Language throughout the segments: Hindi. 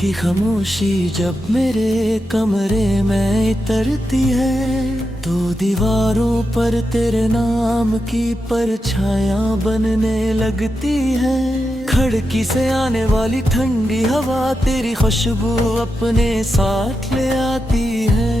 की खामोशी जब मेरे कमरे में इतरती है तो दीवारों पर तेरे नाम की परछायां बनने लगती है। खिड़की से आने वाली ठंडी हवा तेरी खुशबू अपने साथ ले आती है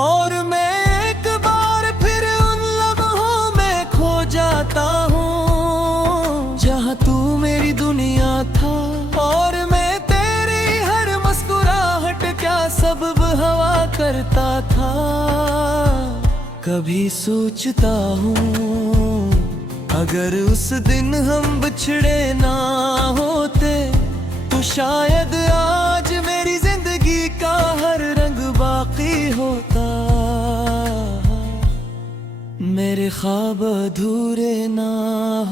और मैं एक बार फिर उन लम्हों में खो जाता हूँ जहाँ तू मेरी दुनिया था और मैं तेरी हर मुस्कुराहट क्या सबब हवा करता था। कभी सोचता हूँ अगर उस दिन हम बिछड़े ना होते तो शायद आज मेरी जिंदगी का हर रंग बाकी होता। मेरे ख्वाब अधूरे ना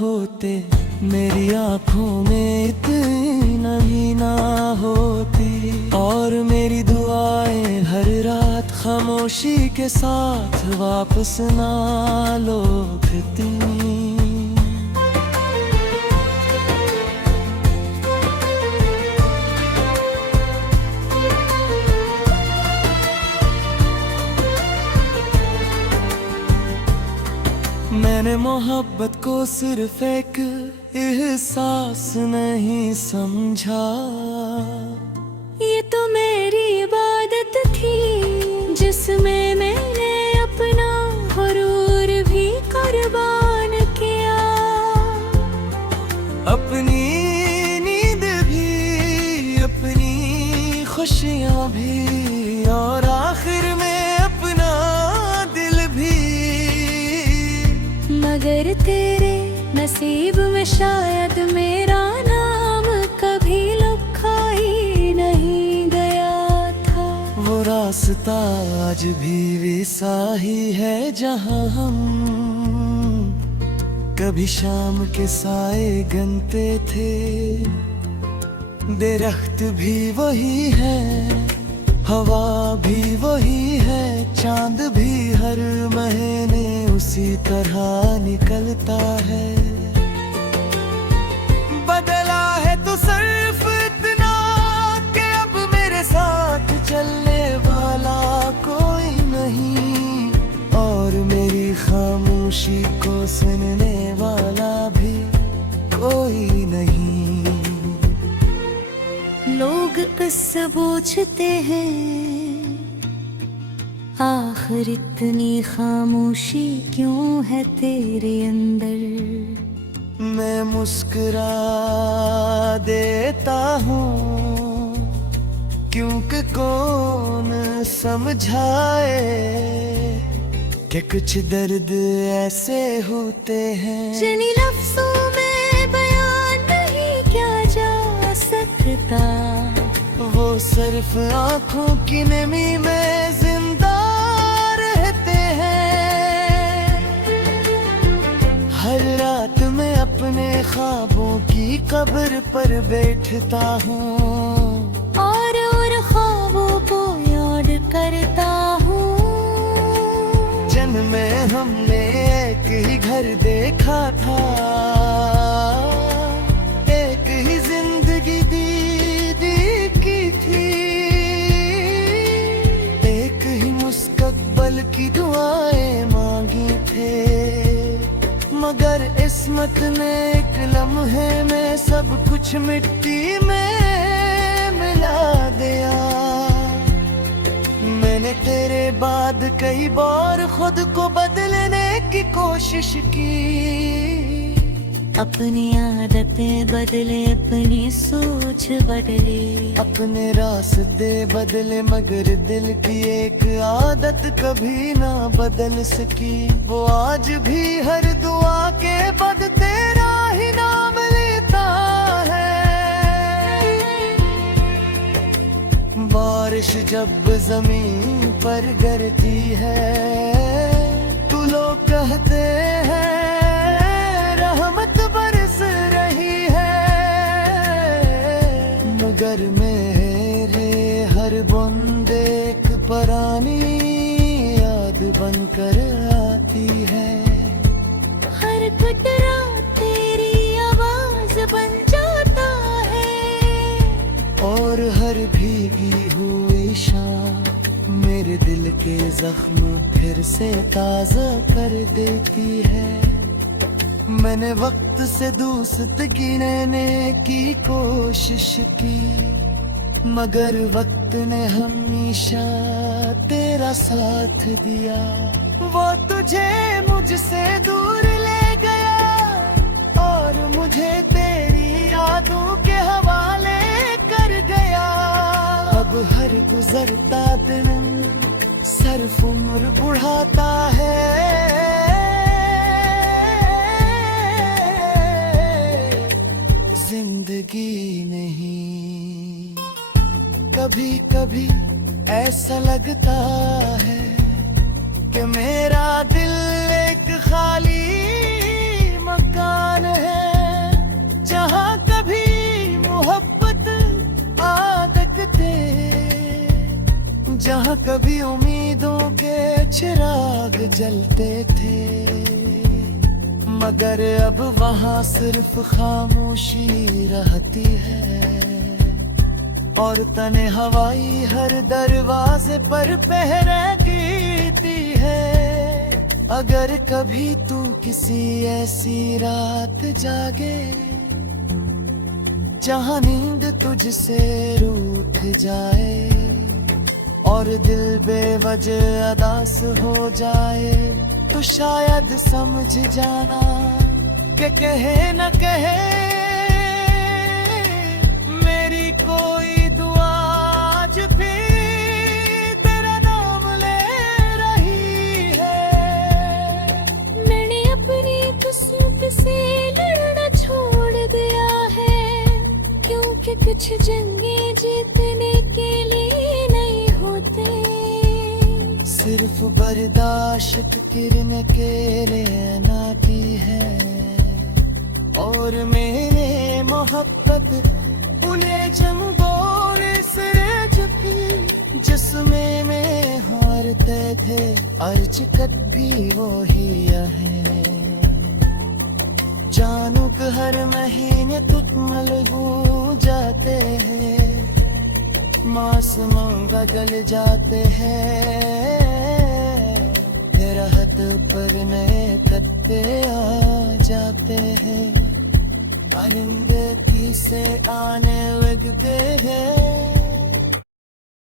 होते, मेरी आंखों में इतनी नमी ना होती और मेरी दुआएं हर रात खामोशी के साथ वापस ना लौटती। मैंने मोहब्बत को सिर्फ एक एहसास नहीं समझा, ये तो मेरी इबादत थी जिसमें मैंने अपना गुरूर भी कुर्बान किया। अपनी नींद भी, अपनी खुशियाँ भी और आखिर में अपना दिल भी। मगर तेरे नसीब में शायद मेरा नाम कभी लिखा ही नहीं गया था। वो रास्ता आज भी वैसा ही है जहाँ हम कभी शाम के साए गनते थे। दरख्त भी वही है, हवा भी वही है, चांद भी हर महीने उसी तरह निकलता है। बदला है तो सिर्फ इतना कि अब मेरे साथ चलने वाला कोई नहीं और मेरी खामोशी को सुनने वाला भी कोई नहीं। लोग किससे पूछते हैं आखिर इतनी खामोशी क्यों है तेरे अंदर। मैं मुस्कुरा देता हूँ क्योंकि कौन समझाए कि कुछ दर्द ऐसे होते हैं जिन्हीं लफ्ज़ों में बयान नहीं किया जा सकता। वो सिर्फ आँखों की नमी में जिंदा रहते हैं। हर रात मैं अपने ख्वाबों की कब्र पर बैठता हूँ और ख्वाबों को याद करता हूँ। जन्म में हमने एक ही घर देखा था, एक ही जिंदगी दीदी की थी, एक ही मुस्तकबल की दुआएं मांगी थे। मगर इस्मत ने एक लम्हे में सब कुछ मिट्टी में मिला दिया। मैंने तेरे बाद कई बार खुद को बदलने की कोशिश की। अपनी आदतें बदले, अपनी सोच बदले, अपने रास्ते बदले मगर दिल की एक आदत कभी ना बदल सकी। वो आज भी हर दुआ के बाद तेरा ही नाम लेता है। बारिश जब जमीन पर गिरती है तो लोग कहते हैं रहमत बरस रही है। मगर मेरे हर बूंद एक पुरानी याद बनकर आती है। हर कतरा तेरी आवाज बन जाता है। भीगी हुई शाम मेरे दिल के जख्म फिर से ताज़ा कर देती है। मैंने वक्त से दोस्ती लेने की कोशिश की, मगर वक्त ने हमेशा तेरा साथ दिया। वो तुझे मुझसे दूर ले गया और मुझे तेरी यादों के हवाले कर गया। अब हर गुजरता दिन सिर्फ उम्र बढ़ाता है। जिंदगी नहीं। कभी कभी ऐसा लगता है कि मेरा दिल एक खाली मकान है, जहाँ कभी मोहब्बत आदकते, जहाँ कभी उम्मीदों के चिराग जलते थे। मगर अब वहाँ सिर्फ खामोशी रहती है और तने हवाई हर दरवाजे पर पहरे कीती है। अगर कभी तू किसी ऐसी रात जागे जहाँ नींद तुझसे रूठ जाए और दिल बेवजह अदास हो जाए, तो शायद समझ जाना कि कहे न कहे मेरी कोई दुआ आज भी तेरा नाम ले रही है। मैंने अपनी किस्मत से लड़ना छोड़ दिया है, क्योंकि कुछ जंगें जीतने के लिए नहीं होते, सिर्फ बर्दाश्त किरण के लिए ना की है। और मेरे मोहब्बत उन्हें जंगोर से जबी जिसमें में हारते थे, अर्ज कद भी वो ही है। जानू कि हर महीने तुतमल जाते हैं, मौसम बदल जाते हैं, राहत पर नए तत्ते आ जाते हैं, आनंद की से आने लगते हैं।